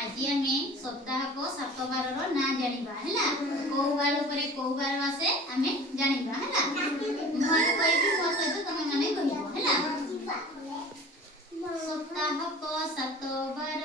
आज आम सप्ताह को 7 बार ना जानिबा हैला को बार ऊपर को बार आसे आम जानिबा हैला मैं कहबी मो सहित तमे माने कहबो हैला सप्ताह को 7 बार